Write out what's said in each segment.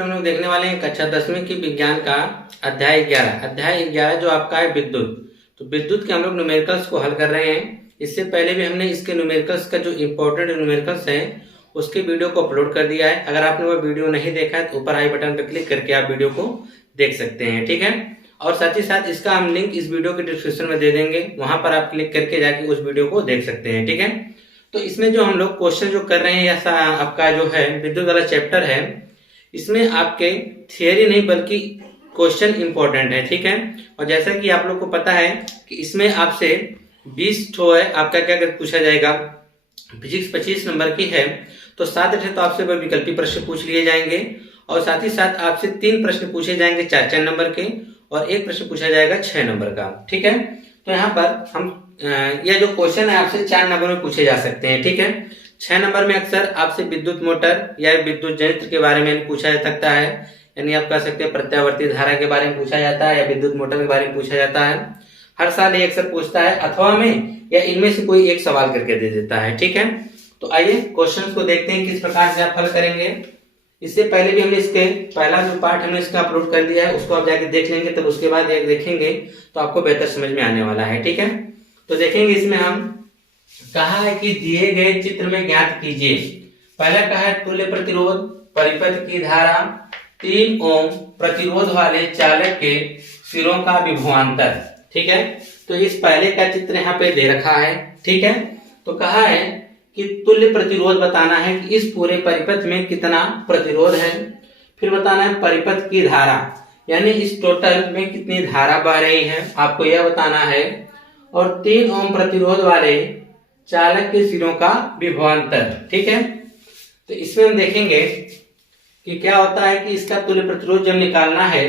Video हम लोग देखने वाले हैं कक्षा 10वीं की विज्ञान का अध्याय 11 जो आपका है विद्युत। तो विद्युत के हम लोग न्यूमेरिकल्स को हल कर रहे हैं। इससे पहले भी हमने इसके न्यूमेरिकल्स का जो इम्पोर्टेंट न्यूमेरिकल्स हैं उसके वीडियो को अपलोड कर दिया है। अगर आपने वो वीडियो नहीं देखा है तो ऊपर आई बटन पर क्लिक करके आप वीडियो को देख सकते हैं, ठीक है। और साथ ही साथ इसका हम लिंक इस वीडियो के डिस्क्रिप्शन में दे देंगे, वहां पर आप क्लिक करके जाके उस वीडियो को देख सकते हैं, ठीक है। तो इसमें जो हम लोग क्वेश्चन जो कर रहे हैं या आपका जो है विद्युत वाला चैप्टर है, इसमें आपके थियरी नहीं बल्कि क्वेश्चन इंपॉर्टेंट है, ठीक है। और जैसा कि आप लोग को पता है कि इसमें आपसे 20 ठो है आपका क्या पूछा जाएगा, फिजिक्स 25 नंबर की है तो 7 तो आपसे विकल्पी प्रश्न पूछ लिए जाएंगे और साथ ही साथ आपसे 3 प्रश्न पूछे जाएंगे 4 नंबर के और 1 प्रश्न पूछा जाएगा 6 नंबर का, ठीक है। तो यहाँ पर हम यह जो क्वेश्चन है आपसे 4 नंबर में पूछे जा सकते हैं, ठीक है। 6 नंबर में अक्सर आपसे विद्युत मोटर या विद्युत जंत्र के बारे में पूछा जा सकता है, यानी आप कह सकते हैं प्रत्यावर्ती धारा के बारे में पूछा जाता है या विद्युत मोटर के बारे में पूछा जाता है। हर साल ये अक्सर पूछता है अथवा में या इनमें से कोई एक सवाल करके दे देता है, ठीक है। तो आइए क्वेश्चन को देखते हैं किस प्रकार से आप हल करेंगे। इससे पहले भी हमने इसके पहला जो पार्ट हमने इसका अपलोड कर दिया है, उसको आप जाके देख लेंगे, तब उसके बाद एक देखेंगे तो आपको बेहतर समझ में आने वाला है, ठीक है। तो देखेंगे इसमें हम कहा है कि दिए गए चित्र में ज्ञात कीजिए। पहला कहा है तुल्य प्रतिरोध परिपथ की धारा 3 ओम प्रतिरोध वाले चालक के सिरों का विभवांतर, ठीक है। तो इस पहले का चित्र यहाँ पे दे रखा है, ठीक है। तो कहा है कि तुल्य प्रतिरोध बताना है कि इस पूरे परिपथ में कितना प्रतिरोध है, फिर बताना है परिपथ की धारा यानी इस टोटल में कितनी धारा बह रही है आपको यह बताना है, और 3 ओम प्रतिरोध वाले चालक के सिरों का विभवांतर, ठीक है। तो इसमें हम देखेंगे कि क्या होता है कि इसका तुल्य प्रतिरोध जब निकालना है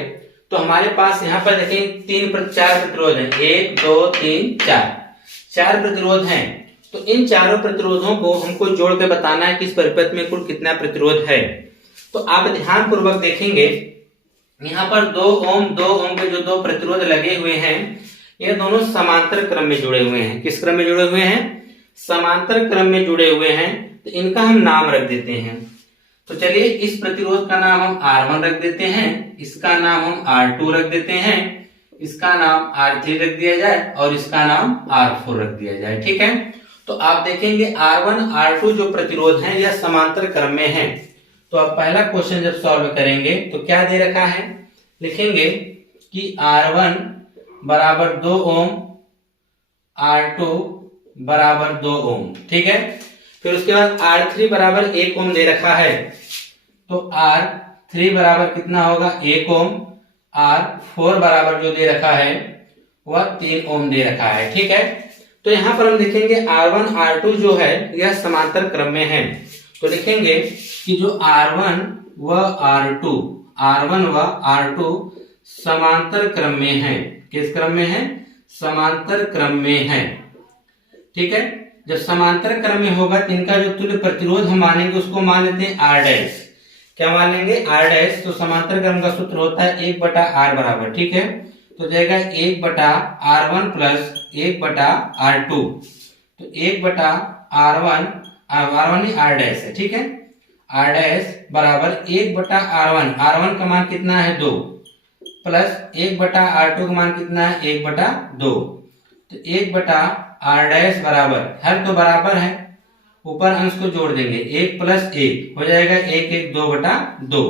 तो हमारे पास यहाँ पर देखें 4 प्रतिरोध हैं, 1 2 3 4 प्रतिरोध हैं। तो इन चारों प्रतिरोधों को हमको जोड़ के बताना है कि इस परिपथ में कुल कितना प्रतिरोध है। तो आप ध्यान पूर्वक देखेंगे यहाँ पर 2 ओम के जो 2 प्रतिरोध लगे हुए हैं ये दोनों समांतर क्रम में जुड़े हुए हैं। किस क्रम में जुड़े हुए हैं? समांतर क्रम में जुड़े हुए हैं। तो इनका हम नाम रख देते हैं। तो चलिए इस प्रतिरोध का नाम हम R1 रख देते हैं, इसका नाम हम R2 रख देते हैं, इसका नाम R3 रख दिया जाए और इसका नाम R4 रख दिया जाए, ठीक है। तो आप देखेंगे R1 R2 जो प्रतिरोध है यह समांतर क्रम में है। तो आप पहला क्वेश्चन जब सॉल्व करेंगे तो क्या दे रखा है, लिखेंगे कि R1 बराबर 2 ओम, R2 बराबर 2 ओम, ठीक है। फिर उसके बाद R3 बराबर 1 ओम दे रखा है, तो R3 बराबर कितना होगा 1 ओम, R4 बराबर जो दे रखा है वह 3 ओम दे रखा है, ठीक है। तो यहाँ पर हम देखेंगे R1 R2 जो है यह समांतर क्रम में है। तो लिखेंगे कि जो R1 व R2 समांतर क्रम में है। किस क्रम में है? समांतर क्रम में है, ठीक है। जब समांतर क्रम में होगा तो इनका जो तुल्य प्रतिरोध हम मानेंगे उसको मान लेते हैं R डैश। क्या मान लेंगे? R dash. तो समांतर क्रम का सूत्र होता है 1/R बराबर, ठीक है। तो जाएगा 1/R1 प्लस 1/R2। तो 1/R1 R1 R डैश है, ठीक है। R डैश बराबर 1/R1, R1 का मान कितना है 2, प्लस 1/R2 का मान कितना है 1/2। तो 1/R डैश बराबर, हर तो बराबर है, ऊपर अंश को जोड़ देंगे, 1 प्लस 1 हो जाएगा 1 1 2/2।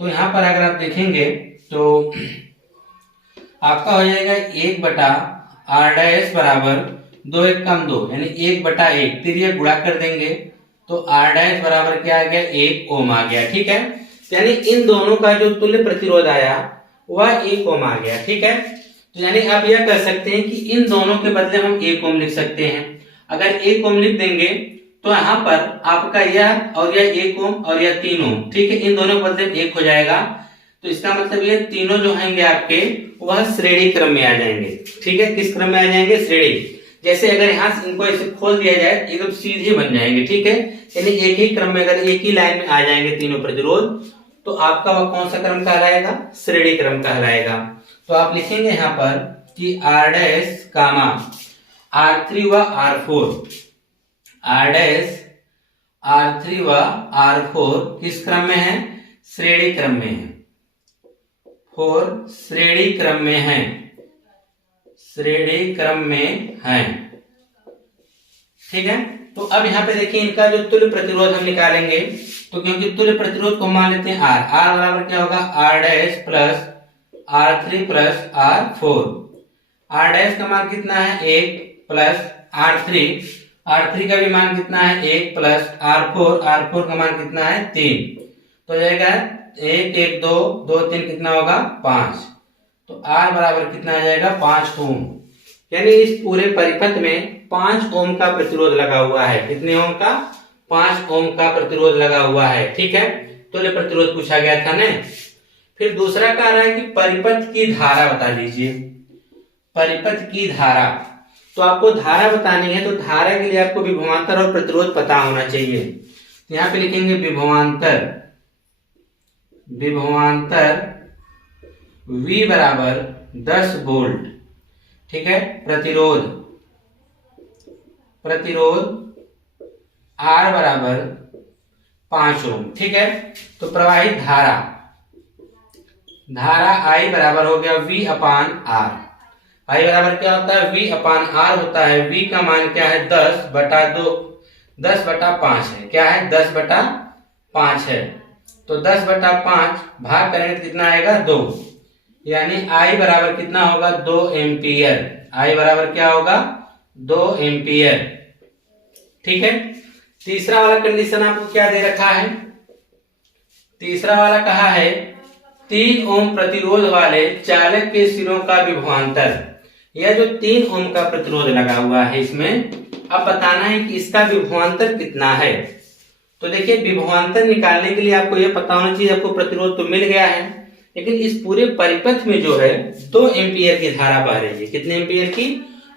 तो यहाँ पर अगर आप देखेंगे तो आपका हो जाएगा 1/R डैश बराबर 2 1 कम 2 यानी 1/1, फिर ये गुणा कर देंगे तो R डैश बराबर क्या आ गया 1 ओम आ गया, ठीक है। यानी इन दोनों का जो तुल्य प्रतिरोध आया वह 1 ओम आ गया, ठीक है। तो यानी आप यह कर सकते हैं कि इन दोनों के बदले हम 1 ओम लिख सकते हैं। अगर 1 ओम लिख देंगे तो यहाँ पर आपका यह और यह 1 ओम और यह 3 ओम, ठीक है, इन दोनों के बदले 1 हो जाएगा। तो इसका मतलब ये तीनों जो होंगे आपके वह श्रेणी क्रम में आ जाएंगे, ठीक है। किस क्रम में आ जाएंगे? श्रेणी। जैसे अगर यहाँ से इनको ऐसे खोल दिया जाए एकदम सीधे बन जाएंगे, ठीक है। यानी एक ही क्रम में अगर एक ही लाइन में आ जाएंगे तीनों प्रतिरोध तो आपका वह कौन सा क्रम कहलाएगा? श्रेणी क्रम कहलाएगा। तो आप लिखेंगे यहाँ पर कि R डैश कामा R3 व R4, R डैश R3 व R4 किस क्रम में है? श्रेणी क्रम में है, 4 श्रेणी क्रम में है, श्रेणी क्रम में है। ठीक है, तो अब यहाँ पे देखिए इनका जो तुल्य प्रतिरोध हम निकालेंगे, तो क्योंकि तुल्य प्रतिरोध को मान लेते हैं R, R बराबर क्या होगा, R dash plus R3 plus R4। R dash का मान कितना है 1 प्लस R3, R3 का भी मान कितना है 1 प्लस R4, R4 का मान कितना है 3, तो हो जाएगा 1 1 2 2 3 कितना होगा 5, तो R बराबर कितना आ जाएगा 5 ओम। यानी इस पूरे परिपथ में 5 ओम का प्रतिरोध लगा हुआ है। कितने ओम का, 5 ओम का प्रतिरोध लगा हुआ है। ठीक है, तुल्य प्रतिरोध पूछा गया था ना। फिर दूसरा कह रहा है कि परिपथ की धारा बता दीजिए, परिपथ की धारा। तो आपको धारा बतानी है, तो धारा के लिए आपको विभवांतर और प्रतिरोध पता होना चाहिए। तो यहाँ पे लिखेंगे विभवांतर, विभवांतर V बराबर 10 वोल्ट। ठीक है, प्रतिरोध, प्रतिरोध R बराबर 5 ओम। ठीक है, तो प्रवाहित धारा, धारा I बराबर हो गया V अपान R। I बराबर क्या होता है, V अपान R होता है। V का मान क्या है 10/2, 10/5 है। क्या है, 10/5 है। तो 10/5 भाग करेंगे तो कितना आएगा 2, यानी I बराबर कितना होगा 2 एम्पियर। I बराबर क्या होगा 2 एम्पियर। ठीक है, तीसरा वाला कंडीशन आपको क्या दे रखा है, तीसरा वाला कहा है 3 ओम प्रतिरोध वाले चालक के सिरों का विभवांतर। यह जो 3 ओम का प्रतिरोध लगा हुआ है इसमें अब बताना है कि इसका विभवांतर कितना है। तो देखिए विभवांतर निकालने के लिए आपको यह पता होना चाहिए, आपको प्रतिरोध तो मिल गया है, लेकिन इस पूरे परिपथ में जो है 2 एम्पियर की धारा बह रही है। कितने एम्पियर की,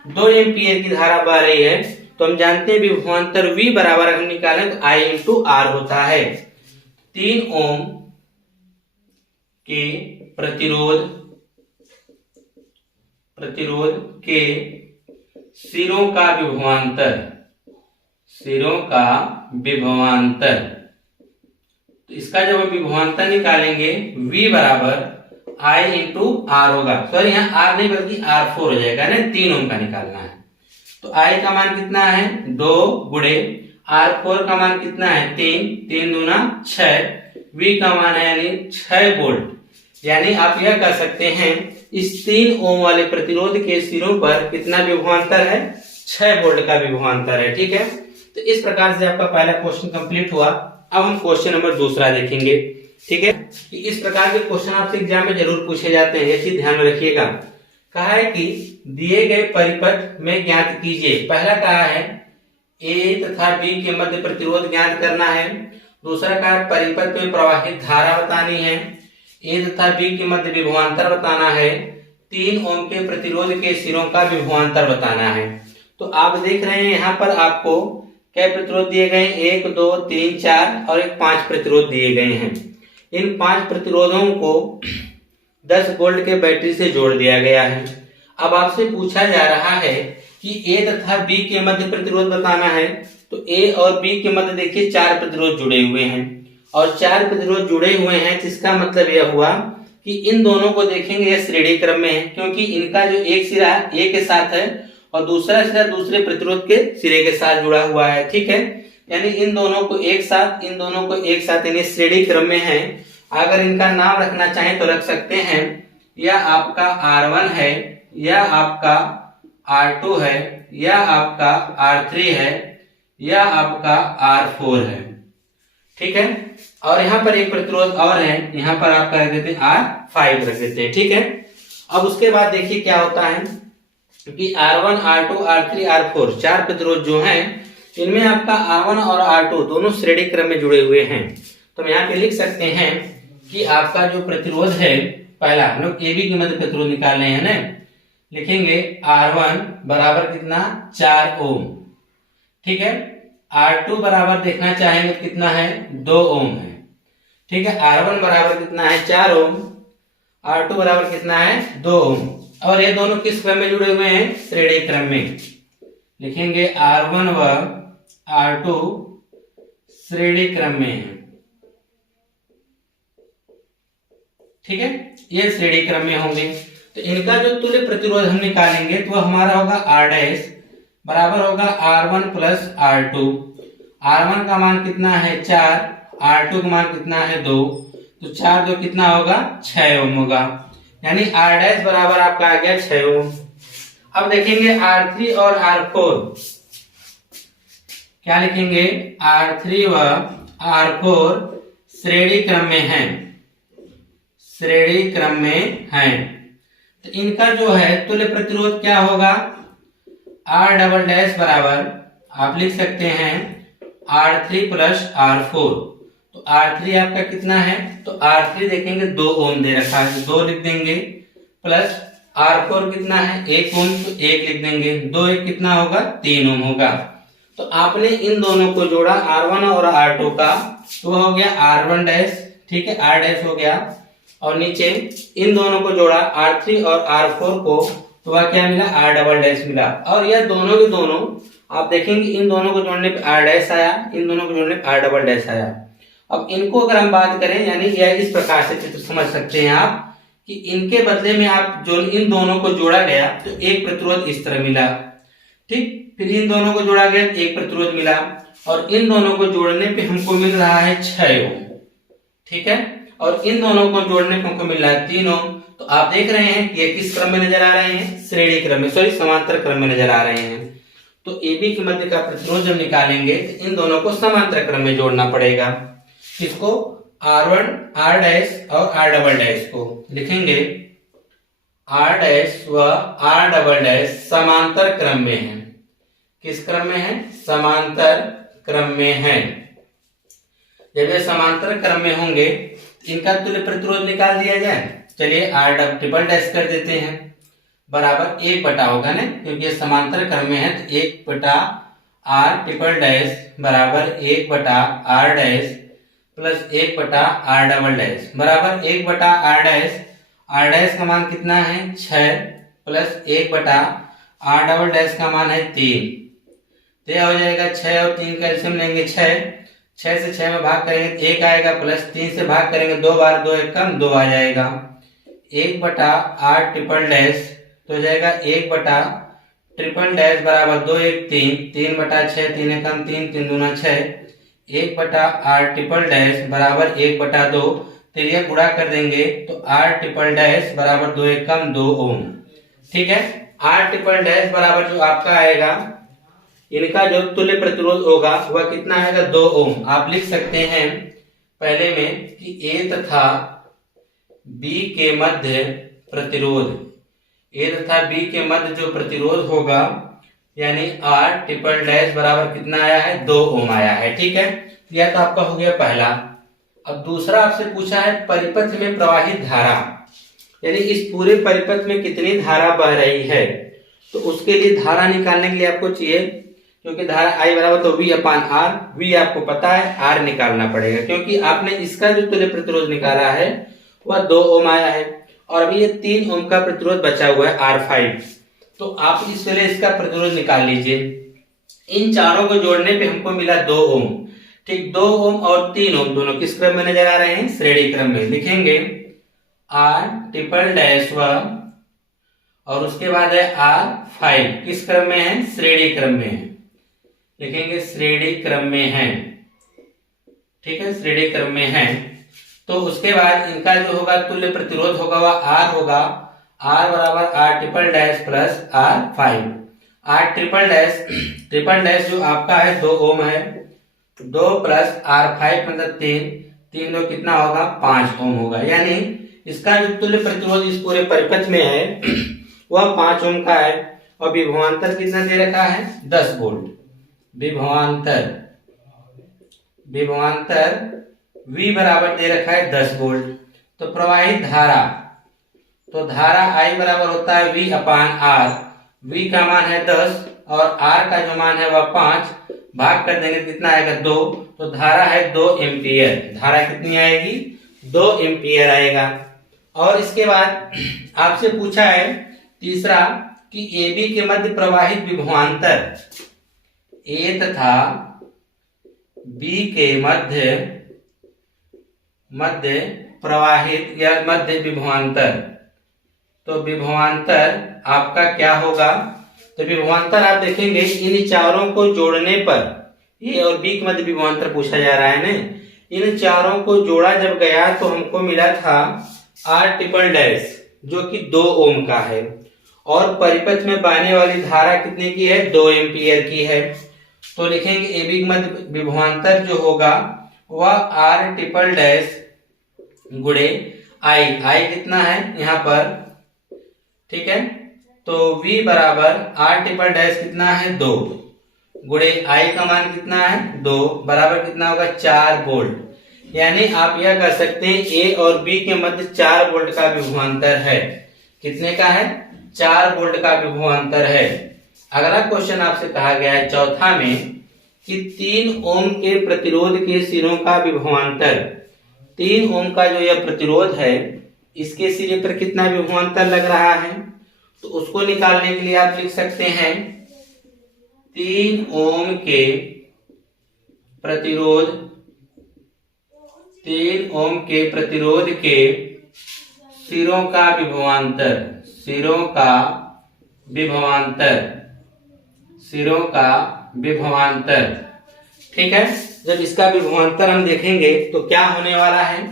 2 एम्पियर की धारा बह रही है। तो हम जानते हैं विभवांतर V बराबर हम निकालें तो I इंटू R होता है। 3 ओम के प्रतिरोध, प्रतिरोध के सिरों का विभवांतर, सिरों का विभवांतर। तो इसका जब हम विभवांतर निकालेंगे V बराबर I इंटू R होगा। सॉरी यहाँ R नहीं बल्कि R4 हो जाएगा ना, 3 ओम का निकालना है। तो I का मान कितना है 2 गुणे R4 का मान कितना है 3, 3 दूना 6, V का मान है यानी 6 वोल्ट। यानी आप यह कह सकते हैं इस 3 ओम वाले प्रतिरोध के सिरों पर कितना विभवांतर है, 6 वोल्ट का विभवांतर है। ठीक है, तो इस प्रकार से आपका पहला क्वेश्चन कंप्लीट हुआ। अब हम क्वेश्चन नंबर दूसरा देखेंगे। ठीक है, कि इस प्रकार के क्वेश्चन आपसे एग्जाम में जरूर पूछे जाते हैं, ये चीज ध्यान में रखिएगा। कहा है कि दिए गए परिपथ में ज्ञात कीजिए। पहला कहा है A तथा B के मध्य प्रतिरोध ज्ञात करना है। दूसरा कहा है परिपथ में प्रवाहित धारा बतानी है। A तथा B के मध्य विभवांतर बताना है। 3 ओम के प्रतिरोध के सिरों का विभवांतर बताना है। तो आप देख रहे हैं यहाँ पर आपको क्या प्रतिरोध दिए गए, 1 2 3 4 और एक 5 प्रतिरोध दिए गए हैं। इन 5 प्रतिरोधों को 10 वोल्ट के बैटरी से जोड़ दिया गया है। अब आपसे पूछा जा रहा है कि A तथा B के मध्य प्रतिरोध बताना है। तो A और B के मध्य देखिए 4 प्रतिरोध जुड़े हुए हैं, और 4 प्रतिरोध जुड़े हुए हैं, जिसका मतलब यह हुआ कि इन दोनों को देखेंगे यह श्रेणी क्रम में है, क्योंकि इनका जो एक सिरा A के साथ है और दूसरा सिरा दूसरे प्रतिरोध के सिरे के साथ जुड़ा हुआ है। ठीक है, यानी इन दोनों को एक साथ, इन दोनों को एक साथ, यानी श्रेणी क्रम में है। अगर इनका नाम रखना चाहें तो रख सकते हैं, यह आपका R1 है, यह आपका R2 है, यह आपका R3 है, यह आपका R4 है। ठीक है, और यहाँ पर एक प्रतिरोध और है, यहाँ पर आपका रख देते हैं R5 रख देते हैं। ठीक है, अब उसके बाद देखिए क्या होता है कि R1 R2 R3 R4 4 प्रतिरोध जो हैं, इनमें आपका R1 और R2 दोनों श्रेणी क्रम में जुड़े हुए हैं। तो हम यहाँ पे लिख सकते हैं कि आपका जो प्रतिरोध है, पहला हम लोग AB के मध्य प्रतिरोध निकालने हैं ना, लिखेंगे R1 बराबर कितना 4 ओम। ठीक है, R2 बराबर देखना चाहेंगे तो कितना है 2 ओम है। ठीक है, R1 बराबर कितना है 4 ओम, R2 बराबर कितना है 2 ओम, और ये दोनों किस क्रम में जुड़े हुए हैं, श्रेणी क्रम में। लिखेंगे R1 व R2 श्रेणी क्रम में है। ठीक है, ये श्रेणी क्रम में होंगे। तो इनका जो तुल्य प्रतिरोध हम निकालेंगे तो हमारा होगा R डैश बराबर होगा R1 प्लस R2। R1 का मान कितना है 4, R2 का मान कितना है 2, तो 4 2 कितना होगा 6 ओम होगा, यानी R डैश बराबर आपका आ गया 6 ओम। अब देखेंगे R3 और R4, क्या लिखेंगे, R3 व R4 श्रेणी क्रम में हैं, श्रेणी क्रम में हैं। तो इनका जो है तुल्य प्रतिरोध क्या होगा, R डबल डैश बराबर आप लिख सकते हैं R3 प्लस R4। तो R3 आपका कितना है, तो R3 देखेंगे 2 ओम दे रखा है, 2 लिख देंगे, प्लस R4 कितना है 1 ओम, तो 1 लिख देंगे, 2 1 कितना होगा 3 ओम होगा। तो आपने इन दोनों को जोड़ा R1 और R2 का, तो हो गया R1 डैश, ठीक है, R डैश हो गया, और नीचे इन दोनों को जोड़ा R3 और R4 को, तो वह क्या मिला R डबल डैश मिला। और यह दोनों के दोनों आप देखेंगे इन दोनों को जोड़ने पे R डैश आया, इन दोनों को जोड़ने पे R डबल डैश आया। अब इनको अगर हम बात करें, यानी यह इस प्रकार से चित्र समझ सकते हैं आप कि इनके बदले में आप जो इन दोनों को जोड़ा गया तो एक प्रतिरोध इस तरह मिला, ठीक, फिर इन दोनों को जोड़ा गया एक प्रतिरोध मिला, और इन दोनों को जोड़ने पे हमको मिल रहा है 6 ओम, ठीक है, और इन दोनों को जोड़ने पे हमको मिल रहा है 3 ओम। तो आप देख रहे हैं कि ये किस क्रम में नजर आ रहे हैं, श्रेणी क्रम में, सॉरी समांतर क्रम में नजर आ रहे हैं। तो AB के मध्य का प्रतिरोध जब निकालेंगे तो इन दोनों को समांतर क्रम में जोड़ना पड़ेगा। इसको R1 R डैश और R डबल डैश को लिखेंगे R डैश व R डबल डैश समांतर क्रम में है। किस क्रम में है, समांतर क्रम में है। जब ये समांतर क्रम में होंगे इनका तुल्य प्रतिरोध निकाल दिया जाए। चलिए R ट्रिपल डैश कर देते हैं, बराबर 1 बटा होगा ना, क्योंकि ये समांतर क्रम में है, तो 1 बटा R ट्रिपल डैश बराबर 1 बटा R डैश प्लस 1 बटा R डबल डैश बराबर 1 बटा R डैश। R डैश का मान कितना है 6 प्लस 1 बटा R डबल डैश का मान है 3, तो यह हो जाएगा 6 और 3 का एलसीएम लेंगे 6 से 6 में भाग करेंगे 1 आएगा, प्लस 3 से भाग करेंगे 2 बार 2 1 कम 2 आ जाएगा, 1 बटा R ट्रिपल डैश तो हो जाएगा 1 बटा ट्रिपल डैश बराबर 2 1 3, 3 बटा 6 3 1 कम 3 3 दूना 6, 1 बटा R ट्रिपल डैश बराबर 1 बटा 2, तो यह गुणा कर देंगे तो R ट्रिपल डैश बराबर 2 1 कम 2 ओम, ठीक है। R ट्रिपल डैश बराबर जो आपका आएगा, इनका जो तुल्य प्रतिरोध होगा वह कितना आएगा 2 ओम। आप लिख सकते हैं पहले में कि A तथा B के मध्य प्रतिरोध, A तथा B के मध्य जो प्रतिरोध होगा यानी R ट्रिपल डैश बराबर कितना आया है 2 ओम आया है, ठीक है। यह तो आपका हो गया पहला। अब दूसरा आपसे पूछा है परिपथ में प्रवाहित धारा, यानी इस पूरे परिपथ में कितनी धारा बह रही है, तो उसके लिए धारा निकालने के लिए आपको चाहिए, क्योंकि धारा I बराबर तो V अपान R, V आपको पता है, R निकालना पड़ेगा, क्योंकि आपने इसका जो तुल्य प्रतिरोध निकाला है वह 2 ओम आया है, और अभी ये 3 ओम का प्रतिरोध बचा हुआ है R5, तो आप इस पहले इसका प्रतिरोध निकाल लीजिए। इन चारों को जोड़ने पे हमको मिला 2 ओम, ठीक, 2 ओम और 3 ओम दोनों किस क्रम में नजर आ रहे हैं, श्रेणी क्रम में। लिखेंगे R ट्रिपल डैश व और उसके बाद है R5 किस क्रम में है, श्रेणी क्रम में है, लिखेंगे श्रेणी क्रम में है, ठीक है, श्रेणी क्रम में है। तो उसके बाद इनका जो होगा तुल्य प्रतिरोध होगा वह R होगा, R बराबर R triple dash plus R5। R triple dash जो आपका है 2 ओम है, 2 प्लस R5 मतलब 3 2 कितना होगा 5 ओम होगा, यानी इसका जो तुल्य प्रतिरोध इस पूरे परिपथ में है वह 5 ओम का है। और विभवांतर कितना दे रखा है 10 वोल्ट, विभवांतर V बराबर दे रखा है 10 वोल्ट। तो प्रवाहित धारा, तो धारा I बराबर होता है V अपान R, V का मान है 10 और R का जो मान है वह 5, भाग कर देंगे कितना आएगा 2, तो धारा है 2 एम्पियर, धारा कितनी आएगी 2 एम्पियर आएगा। और इसके बाद आपसे पूछा है तीसरा कि AB के मध्य प्रवाहित विभवांतर, A तथा B के मध्य प्रवाहित या मध्य विभवांतर। तो विभवांतर आपका क्या होगा? तो विभवांतर आप देखेंगे इन चारों को जोड़ने पर, ए और बी के मध्य विभवांतर पूछा जा रहा है ना, इन चारों को जोड़ा जब गया तो हमको मिला था आर ट्रिपल डैश जो कि 2 ओम का है, और परिपथ में बहने वाली धारा कितने की है? 2 एम्पियर की है। तो लिखेंगे ए बी के मध्य विभवांतर जो होगा वह आर ट्रिपल डैश गुणे आई कितना है यहाँ पर, ठीक है। तो V बराबर आर ट्रिपल डैश कितना है? 2 गुणे आई का मान कितना है? 2 बराबर कितना होगा? 4 वोल्ट। यानी आप यह कह सकते हैं A और B के मध्य 4 वोल्ट का विभवांतर है। कितने का है? 4 वोल्ट का विभवांतर है। अगला क्वेश्चन आपसे कहा गया है चौथा में कि 3 ओम के प्रतिरोध के सिरों का विभवांतर, 3 ओम का जो यह प्रतिरोध है इसके सिरे पर कितना विभवांतर लग रहा है? तो उसको निकालने के लिए आप लिख सकते हैं 3 ओम के प्रतिरोध, 3 ओम के प्रतिरोध के सिरों का विभवांतर, सिरों का विभवांतर, सिरों का विभवांतर, ठीक है। जब इसका विभवांतर हम देखेंगे तो क्या होने वाला है?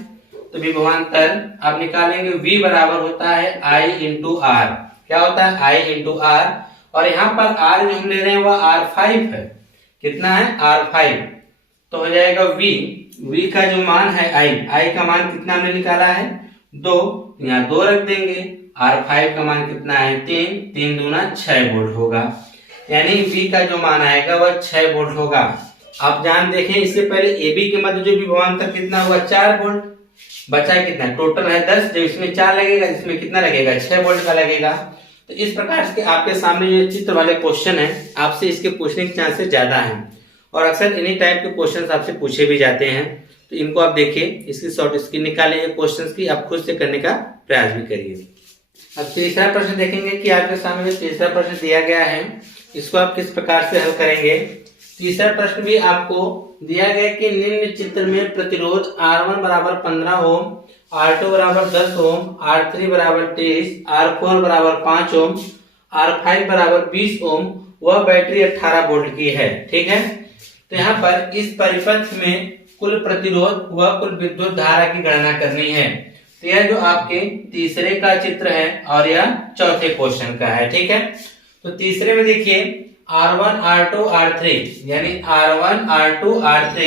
तो विभवांतर आप निकालेंगे V बराबर होता है I इंटू आर। क्या होता है? I इंटू आर, और यहाँ पर R जो हम ले रहे हैं वह R5 है। कितना है? R5। तो हो जाएगा V का जो मान है I का मान कितना हमने निकाला है? 2, यहाँ 2 रख देंगे। R5 का मान कितना है? 3 दूना 6 वोल्ट होगा। यानी V का जो मान आएगा वह 6 वोल्ट होगा। आप जान देखें इससे पहले AB के मध्य जो विभवांतर कितना हुआ? 4 वोल्ट। बचा कितना? टोटल है 10, जब इसमें 4 लगेगा इसमें कितना लगेगा? 6 वोल्ट का लगेगा। तो इस प्रकार से आपके सामने जो चित्र वाले क्वेश्चन है आपसे इसके पूछने के चांसेस ज्यादा हैं, और अक्सर इन्हीं टाइप के क्वेश्चन आपसे पूछे भी जाते हैं। तो इनको आप देखिए, इसकी शॉर्ट स्क्रीन निकालेंगे क्वेश्चन की, आप खुद से करने का प्रयास भी करिए। अब तीसरा प्रश्न देखेंगे कि आपके सामने जो तीसरा प्रश्न दिया गया है इसको आप किस प्रकार से हल करेंगे। तीसरा प्रश्न भी आपको दिया गया कि निम्न चित्र में प्रतिरोध R1 बराबर 15 ओम, R2 बराबर 10 ओम, R3 बराबर 23, R4 बराबर 5 ओम, R5 बराबर 20 ओम, वह बैटरी 18 वोल्ट की है, ठीक है। तो यहाँ पर इस परिपथ में कुल प्रतिरोध व कुल विद्युत धारा की गणना करनी है। तो यह जो आपके तीसरे का चित्र है और यह चौथे क्वेश्चन का है, ठीक है। तो तीसरे में देखिए R1, R2, R3 यानी R1, R2, R3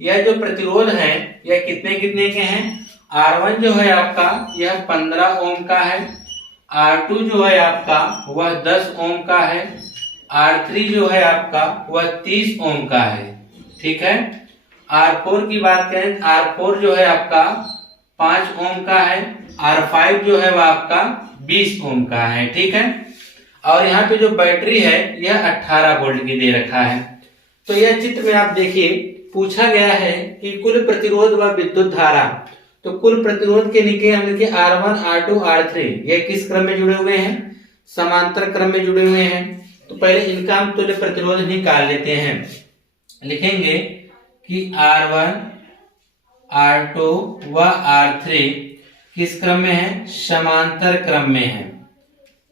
यह जो प्रतिरोध है यह कितने कितने के हैं? R1 जो है आपका यह 15 ओम का है, R2 जो है आपका वह 10 ओम का है, R3 जो है आपका वह 30 ओम का है, ठीक है। R4 की बात करें, R4 जो है आपका 5 ओम का है, R5 जो है वह आपका 20 ओम का है, ठीक है। और यहाँ पे जो बैटरी है यह 18 वोल्ट की दे रखा है। तो यह चित्र में आप देखिए पूछा गया है कि कुल प्रतिरोध व विद्युत धारा। तो कुल प्रतिरोध के नीचे हम लिखे R1, R2, R3 ये किस क्रम में जुड़े हुए हैं? समांतर क्रम में जुड़े हुए हैं। तो पहले इनका हम तुल्य प्रतिरोध निकाल लेते हैं। लिखेंगे कि R1, R2 व R3 किस क्रम में है? समांतर क्रम में है।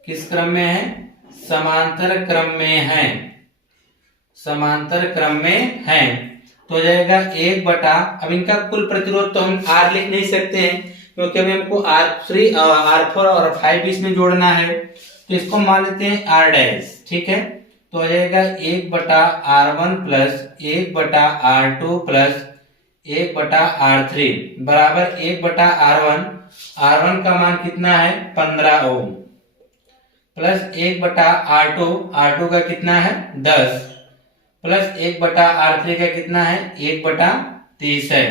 किस क्रम में है? समांतर क्रम में है। समांतर क्रम में है। तो हो जाएगा 1 अब इनका कुल प्रतिरोध तो हम R लिख नहीं सकते हैं क्योंकि अभी हमको R3 R4 और 5 इसमें जोड़ना है। तो इसको मान लेते हैं R डैश, ठीक है। तो हो जाएगा 1/R1 plus 1/R2 plus 1/R3 बराबर 1/R1। R1 का मान कितना है? 15 ओम प्लस 1/R2, R2 का कितना है? 10 प्लस 1/R3 का कितना है? 1/30 है।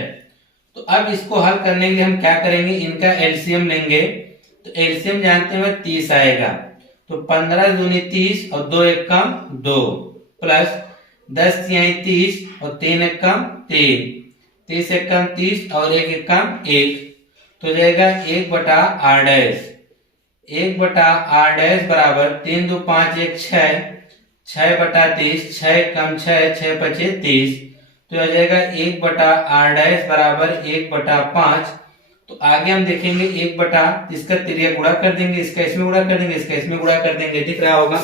तो अब इसको हल करने के लिए हम क्या करेंगे? इनका एलसीएम लेंगे। तो एलसीएम जानते हैं 30 आएगा। तो 15 दूनी 30 और 2 एकम 2 प्लस 10 तिहाई 30 और 3 एकम 3, 30 एकम 30 और 1 एकम 1। तो जाएगा 1/R डैश, 1/R डैश बराबर 3 2 5 1 6, 6/30, 6 कम 6, 6 25 30। तो आ जाएगा 1/R डैश बराबर 1/5 तो आगे हम देखेंगे 1 बटा, इसका तिर्यक गुणा कर देंगे, इसका इसमें गुणा कर देंगे, इसका इसमें गुणा कर देंगे, दिख रहा होगा।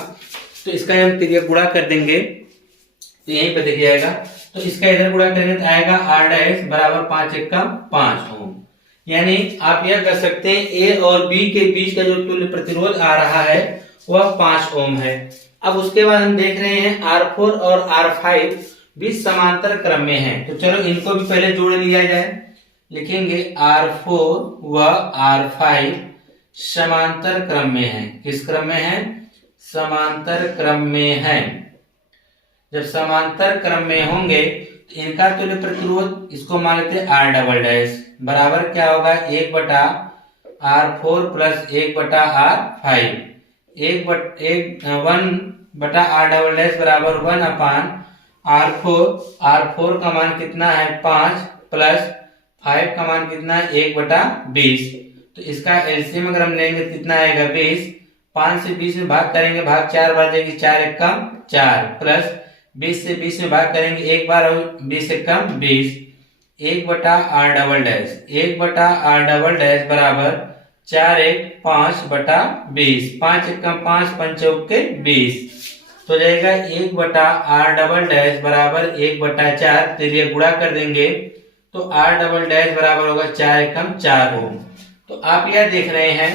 तो इसका हम तिर्यक गुणा कर देंगे तो यहीं पे दिख जाएगा। तो इसका इधर गुणा करेंगे तो आएगा r डैश बराबर 5 × 5 ओम। यानी आप यह कर सकते हैं ए और बी के बीच का जो तुल्य प्रतिरोध आ रहा है वह 5 ओम है। अब उसके बाद हम देख रहे हैं R4 और R5 भी समांतर क्रम में हैं, तो चलो इनको भी पहले जोड़ लिया जाए। लिखेंगे R4 व R5 समांतर क्रम में है। किस क्रम में है? समांतर क्रम में है। जब समांतर क्रम में होंगे तो इनका तुल्य प्रतिरोध, इसको मान लेते हैं R डबल डैश बराबर क्या होगा 1 बटा R4 प्लस 1 बटा R5। 1 बटा R डबल डैश बराबर 1 अपान R4। R4 का मान कितना है 5 प्लस 5 का मान कितना है 1 बटा 20। तो इसका एलसीएम अगर हम लेंगे तो कितना आएगा 20। 5 से 20 में भाग करेंगे, भाग 4 बार जाएगी, 4 × 4 प्लस 20 से 20 में भाग करेंगे एक बार और 20 × 20। 1 बटा R डबल डैश, 1 बटा R डबल डैश बराबर 4 × 5 बटा 20। 5 × 5 पंचौक के 20 तो जाएगा 1 बटा R डबल डैश बराबर 1 बटा 4। तिर्यक गुणा कर देंगे तो R डबल डैश बराबर होगा 4 × 4 ओम। तो आप यह देख रहे हैं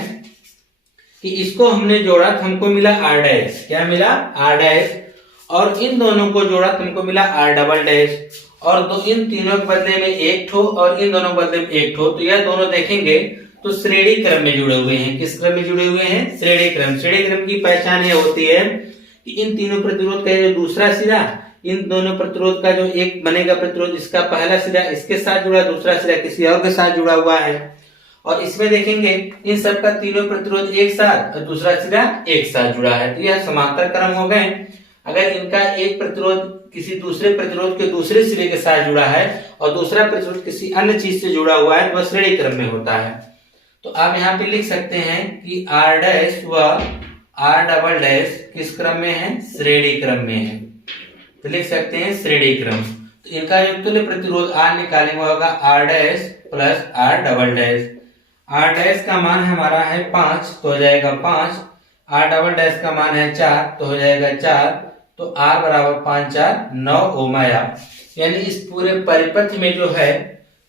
कि इसको हमने जोड़ा तो हमको मिला R डैश। क्या मिला? R dash. और इन दोनों को जोड़ा तो हमको मिला R डबल डैश। और दो इन तीनों के बदले में एक ठो और इन दोनों के बदले में एक ठो, तो यह दोनों देखेंगे तो श्रेणी क्रम में जुड़े हुए हैं। किस क्रम में जुड़े हुए हैं? श्रेणी क्रम। श्रेणी क्रम की पहचान यह होती है कि इन तीनों प्रतिरोध का जो दूसरा सिरा, इन दोनों प्रतिरोध का जो एक बनेगा प्रतिरोध, इसका पहला सिरा इसके साथ जुड़ा, दूसरा सिरा किसी और के साथ जुड़ा हुआ है। और इसमें देखेंगे इन सब का तीनों प्रतिरोध एक साथ और दूसरा सिरा एक साथ जुड़ा है, तो यह समांतर क्रम हो गए। अगर इनका एक प्रतिरोध किसी दूसरे प्रतिरोध के दूसरे सिरे के साथ जुड़ा है और दूसरा प्रतिरोध किसी अन्य चीज से जुड़ा हुआ है तो वह श्रेणी क्रम में होता है। तो आप यहाँ पे लिख सकते हैं कि R डैश व R डबल डैश किस क्रम में है? श्रेणी क्रम में है। तो लिख सकते हैं श्रेणी क्रम। तो इनका जो तुल्य प्रतिरोध R निकालेंगे होगा R dash plus R double dash. R dash का मान हमारा है 5 तो हो जाएगा 5। R डबल डैश का मान है 4 तो हो जाएगा 4। तो R बराबर 5 4 9 ओम आया। यानी इस पूरे परिपथ में जो है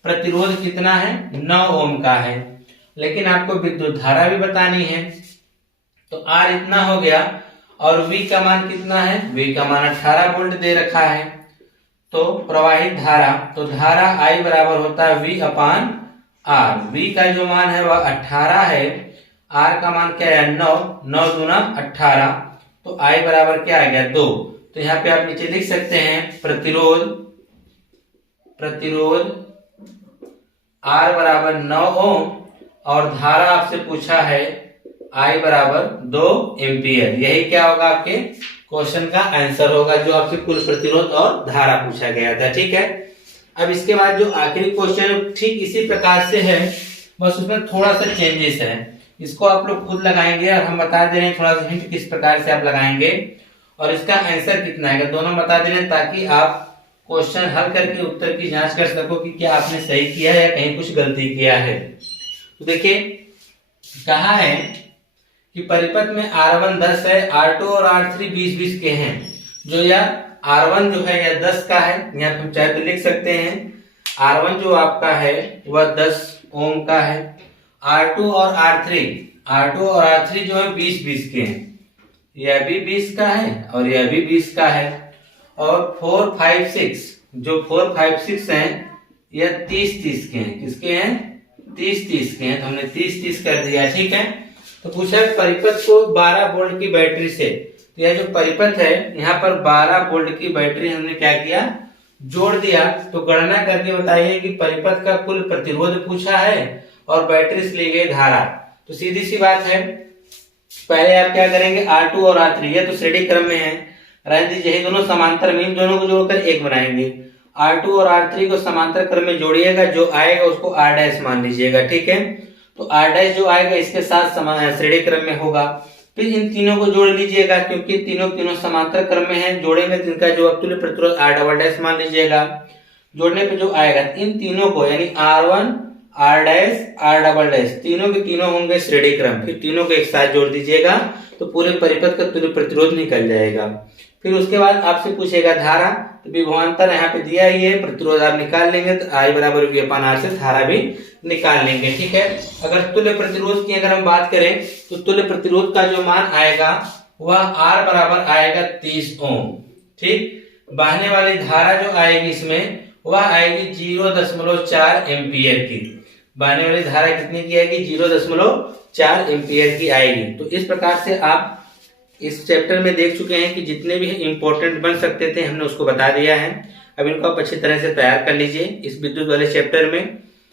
प्रतिरोध कितना है? 9 ओम का है। लेकिन आपको विद्युत धारा भी बतानी है, तो R इतना हो गया और V का मान कितना है? V का मान 18 वोल्ट दे रखा है। तो प्रवाहित धारा, तो धारा I बराबर होता है V अपान R। V का जो मान है वह 18 है, R का मान क्या है? 9। 9 दूना 18, तो I बराबर क्या आ गया? 2। तो यहाँ पे आप नीचे लिख सकते हैं प्रतिरोध R बराबर 9 ओम और धारा आपसे पूछा है I बराबर 2 एम्पियर। यही क्या होगा? आपके क्वेश्चन का आंसर होगा, जो आपसे कुल प्रतिरोध और धारा पूछा गया था। ठीक है। अब इसके बाद जो आखिरी क्वेश्चन ठीक इसी प्रकार से है, बस उसमें थोड़ा सा चेंजेस है। इसको आप लोग खुद लगाएंगे और हम बता दे रहे हैं थोड़ा सा हिंट किस प्रकार से आप लगाएंगे और इसका आंसर कितना आएगा, दोनों बता दे रहे हैं ताकि आप क्वेश्चन हल करके उत्तर की जांच कर सको कि क्या आपने सही किया है या कहीं कुछ गलती किया है। तो देखिए कहा है कि परिपथ में R1 10 है, R2 और R3 20-20 के हैं। जो यह R1 जो है यह 10 का है, यहाँ हम चाहे तो लिख सकते हैं R1 जो आपका है वह 10 ओम का है। R2 और R3 जो है 20-20 के हैं, यह भी 20 का है और यह भी 20 का है। और 4, 5, 6 जो 4, 5, 6 हैं यह 30-30 के हैं। किसके हैं? 30-30 के हैं, तो हमने 30-30 कर दिया। ठीक है। तो पूछा परिपथ को 12 वोल्ट की बैटरी से, तो यह जो परिपथ है यहाँ पर 12 वोल्ट की बैटरी हमने क्या किया? जोड़ दिया। तो गणना करके बताइए कि परिपथ का कुल प्रतिरोध पूछा है और बैटरी से ली गई धारा। तो सीधी सी बात है, पहले आप क्या करेंगे? R2 और R3 ये तो श्रेणी क्रम में है, रहने दीजिए, यही दोनों समांतर में, इन दोनों को जोड़कर एक बनाएंगे। R2 और R3 को समांतर क्रम में जोड़िएगा, जो आएगा उसको R डैश मान लीजिएगा। ठीक है। तो R डैश जो आएगा इसके साथ श्रेणी क्रम में होगा। फिर इन तीनों को जोड़ लीजिएगा, क्योंकि तीनों समांतर क्रम में है, जोड़ेंगे तो इनका जो अतुल्य प्रतिरोध R डबल डैश मान लीजिएगा। जोड़ने पे जो आएगा इन तीनों को यानी R1, R dash R double dash, तीनों के तीनों होंगे श्रेणी क्रम, फिर तीनों को एक साथ जोड़ दीजिएगा तो पूरे परिपथ का तुल्य प्रतिरोध निकल जाएगा। फिर उसके बाद आपसे पूछेगा धारा, तो विभवांतर यहाँ पे दिया ही है, प्रतिरोध आप निकाल लेंगे तो I बराबर V/R से धारा भी निकाल लेंगे। ठीक है, अगर तुल्य प्रतिरोध की अगर हम बात करें तो तुल्य प्रतिरोध का जो मान आएगा वह R बराबर आएगा 30 ओम। ठीक, बहने वाली धारा जो आएगी इसमें वह आएगी 0.4 एम्पियर की, बहने वाली धारा कितनी की आएगी 0.4 एम्पियर की आएगी। तो इस प्रकार से आप इस चैप्टर में देख चुके हैं कि जितने भी इंपॉर्टेंट बन सकते थे हमने उसको बता दिया है। अब इनको आप अच्छी तरह से तैयार कर लीजिए इस विद्युत वाले चैप्टर में।